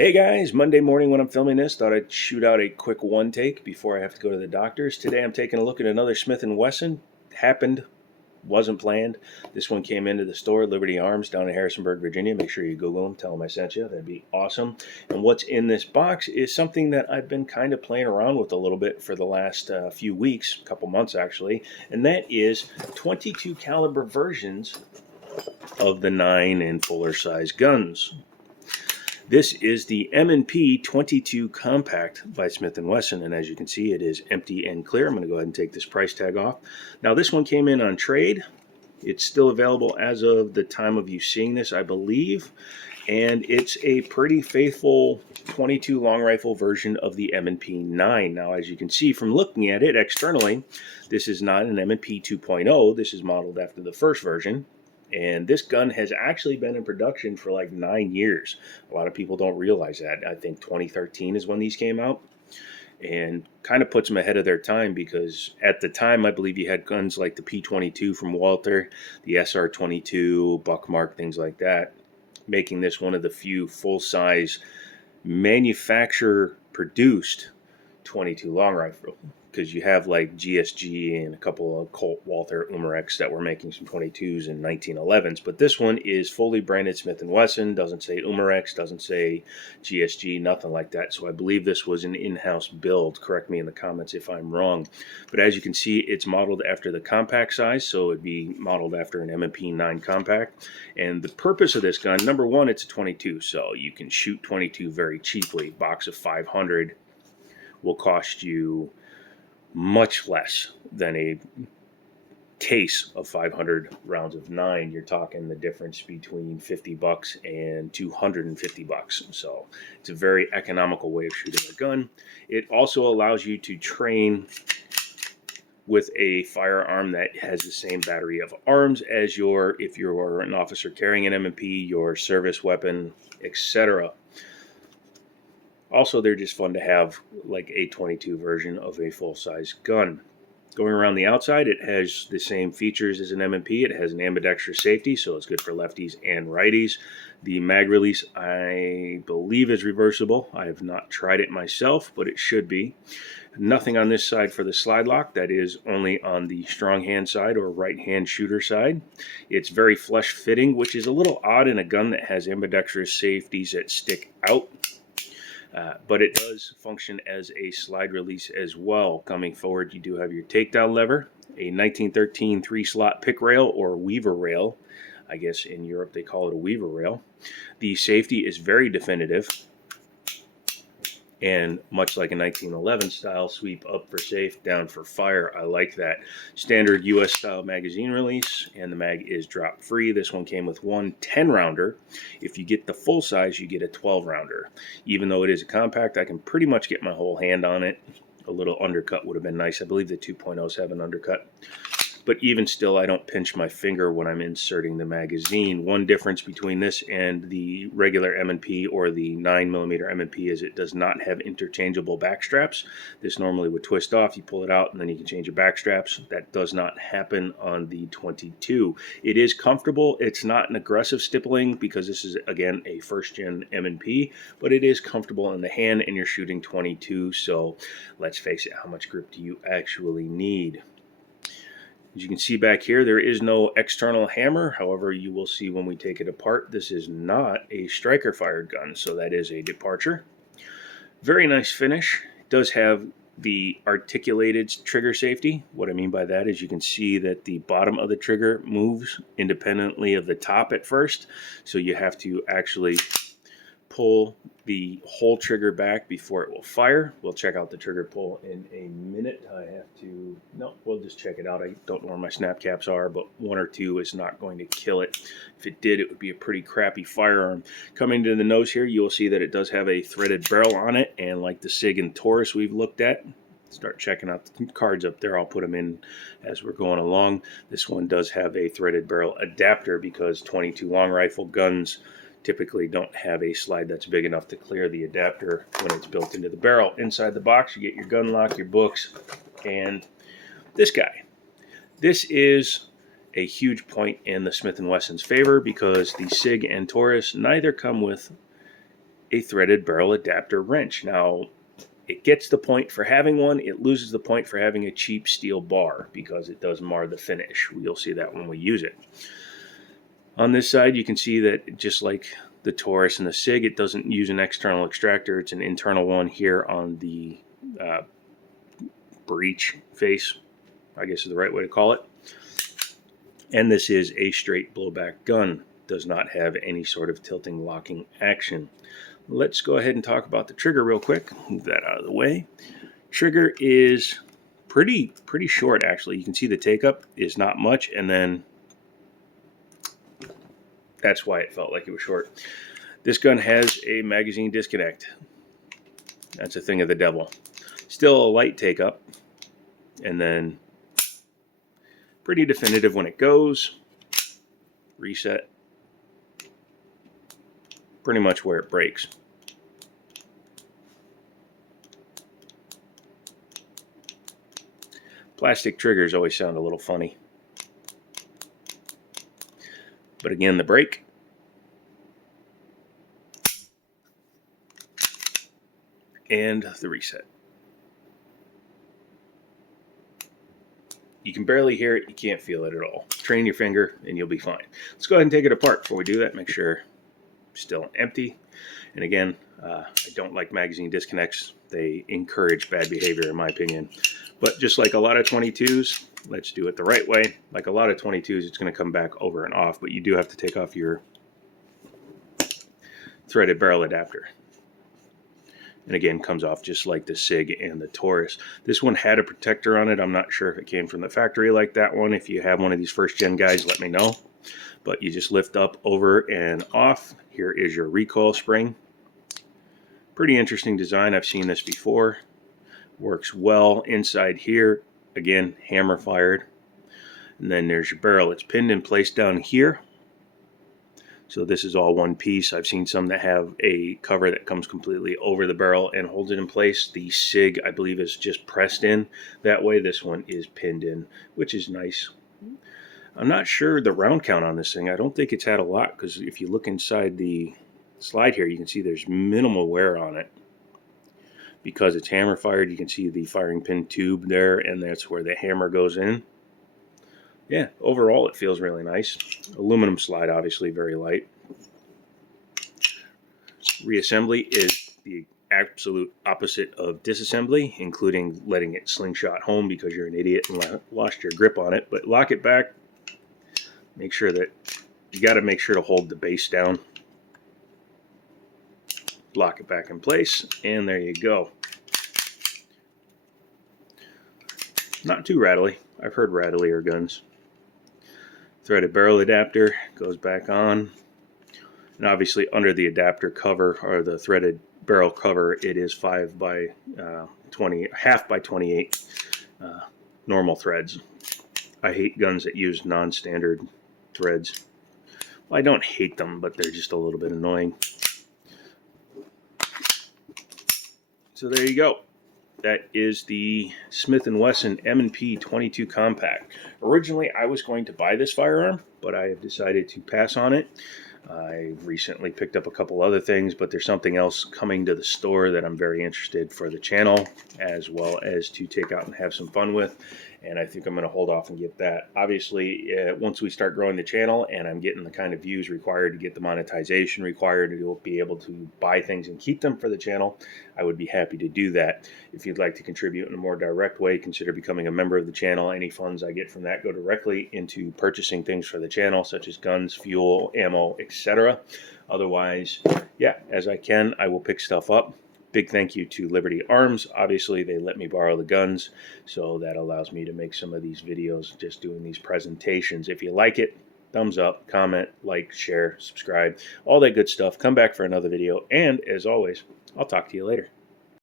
Hey guys, Monday morning when I'm filming this, thought I'd shoot out a quick one take before I have to go to the doctor's. Today I'm taking a look at another Smith & Wesson. Happened, wasn't planned. This one came into the store, Liberty Arms, down in Harrisonburg, Virginia. Make sure you Google them, tell them I sent you. That'd be awesome. And what's in this box is something that I've been kind of playing around with a little bit for the last few weeks, a couple months actually, and that is 22 caliber versions of the 9 and fuller size guns. This is the M&P 22 Compact by Smith & Wesson, and as you can see, it is empty and clear. I'm going to go ahead and take this price tag off. Now, this one came in on trade. It's still available as of the time of you seeing this, I believe, and it's a pretty faithful 22 long rifle version of the M&P 9. Now, as you can see from looking at it externally, this is not an M&P 2.0. This is modeled after the first version. And this gun has actually been in production for like 9 years. A lot of people don't realize that. I think 2013 is when these came out. And kind of puts them ahead of their time because at the time, I believe you had guns like the P22 from Walther, the SR22, Buckmark, things like that, making this one of the few full-size manufacturer-produced 22 long rifle, because you have like GSG and a couple of Colt, Walther, Umarex that were making some 22s and 1911s, but this one is fully branded Smith & Wesson, doesn't say Umarex, doesn't say GSG, nothing like that. So I believe this was an in-house build. Correct me in the comments if I'm wrong. But as you can see, it's modeled after the compact size, so it'd be modeled after an M&P 9 compact. And the purpose of this gun, number one, it's a 22, so you can shoot 22 very cheaply. Box of 500 will cost you much less than a case of 500 rounds of 9. You're talking the difference between $50 and $250. So it's a very economical way of shooting a gun. It also allows you to train with a firearm that has the same battery of arms as if you're an officer carrying an M&P, your service weapon, etc. Also, they're just fun to have, like a 22 version of a full-size gun. Going around the outside, it has the same features as an M&P. It has an ambidextrous safety, so it's good for lefties and righties. The mag release, I believe, is reversible. I have not tried it myself, but it should be. Nothing on this side for the slide lock. That is only on the strong hand side or right hand shooter side. It's very flush fitting, which is a little odd in a gun that has ambidextrous safeties that stick out. But it does function as a slide release as well. Coming forward, you do have your takedown lever, a 1913 3-slot pick rail or weaver rail. I guess in Europe they call it a weaver rail. The safety is very definitive, and much like a 1911 style, sweep up for safe, down for fire. I like that. Standard US style magazine release, and the mag is drop free. This one came with one 10-rounder. If you get the full size, you get a 12-rounder. Even though it is a compact, I can pretty much get my whole hand on it. A little undercut would have been nice. I believe the 2.07 undercut. But even still, I don't pinch my finger when I'm inserting the magazine. One difference between this and the regular M&P or the 9mm M&P is it does not have interchangeable back straps. This normally would twist off. You pull it out, and then you can change your back straps. That does not happen on the 22. It is comfortable. It's not an aggressive stippling because this is, again, a first-gen M&P, but it is comfortable in the hand, and you're shooting 22, so let's face it, how much grip do you actually need? As you can see back here, there is no external hammer. However, you will see when we take it apart, this is not a striker-fired gun, so that is a departure. Very nice finish. It does have the articulated trigger safety. What I mean by that is you can see that the bottom of the trigger moves independently of the top at first, so you have to actually pull the whole trigger back before it will fire. We'll check out the trigger pull in a minute. We'll just check it out. I don't know where my snap caps are, but 1 or 2 is not going to kill it. If it did, it would be a pretty crappy firearm. Coming to the nose here, you will see that it does have a threaded barrel on it, and like the SIG and Taurus we've looked at, start checking out the cards up there. I'll put them in as we're going along. This one does have a threaded barrel adapter because 22 long rifle guns typically don't have a slide that's big enough to clear the adapter when it's built into the barrel. Inside the box, you get your gun lock, your books, and this guy. This is a huge point in the Smith & Wesson's favor because the SIG and Taurus neither come with a threaded barrel adapter wrench. Now, it gets the point for having one. It loses the point for having a cheap steel bar because it does mar the finish. You'll see that when we use it. On this side, you can see that just like the Taurus and the SIG, it doesn't use an external extractor. It's an internal one here on the breech face, I guess is the right way to call it. And this is a straight blowback gun. Does not have any sort of tilting locking action. Let's go ahead and talk about the trigger real quick. Move that out of the way. Trigger is pretty short, actually. You can see the take up is not much, and then that's why it felt like it was short. This gun has a magazine disconnect. That's a thing of the devil. Still a light take up, and then pretty definitive when it goes. Reset. Pretty much where it breaks. Plastic triggers always sound a little funny. But again, the break. And the reset. You can barely hear it, you can't feel it at all. Train your finger and you'll be fine. Let's go ahead and take it apart. Before we do that, make sure it's still empty. And again, I don't like magazine disconnects. They encourage bad behavior in my opinion. But just like a lot of 22s, let's do it the right way. Like a lot of 22s, it's going to come back over and off, but you do have to take off your threaded barrel adapter. And again, comes off just like the SIG and the Taurus. This one had a protector on it. I'm not sure if it came from the factory like that one. If you have one of these first gen guys, let me know. But you just lift up, over, and off. Here is your recoil spring. Pretty interesting design. I've seen this before. Works well inside here. Again, hammer fired. And then there's your barrel. It's pinned in place down here. So this is all one piece. I've seen some that have a cover that comes completely over the barrel and holds it in place. The SIG, I believe, is just pressed in that way. This one is pinned in, which is nice. I'm not sure the round count on this thing. I don't think it's had a lot, because if you look inside the slide here, you can see there's minimal wear on it. Because it's hammer fired, you can see the firing pin tube there, and that's where the hammer goes in. Yeah, overall it feels really nice. Aluminum slide, obviously very light. Reassembly is the absolute opposite of disassembly, including letting it slingshot home because you're an idiot and lost your grip on it. But lock it back. Make sure that you got to make sure to hold the base down. Lock it back in place, and there you go. Not too rattly. I've heard rattlier guns. Threaded barrel adapter goes back on, and obviously under the adapter cover, or the threaded barrel cover, it is 5 by 20, half by 28 normal threads. I hate guns that use non-standard threads. Well, I don't hate them, but they're just a little bit annoying. So there you go. That is the Smith & Wesson M&P 22 Compact. Originally, I was going to buy this firearm, but I have decided to pass on it. I recently picked up a couple other things, but there's something else coming to the store that I'm very interested for the channel, as well as to take out and have some fun with. And I think I'm going to hold off and get that. Obviously, once we start growing the channel and I'm getting the kind of views required to get the monetization required to be able to buy things and keep them for the channel, I would be happy to do that. If you'd like to contribute in a more direct way, consider becoming a member of the channel. Any funds I get from that go directly into purchasing things for the channel, such as guns, fuel, ammo, etc. Otherwise, yeah, as I can, I will pick stuff up. Big thank you to Liberty Arms. Obviously, they let me borrow the guns, so that allows me to make some of these videos just doing these presentations. If you like it, thumbs up, comment, like, share, subscribe, all that good stuff. Come back for another video, and as always, I'll talk to you later.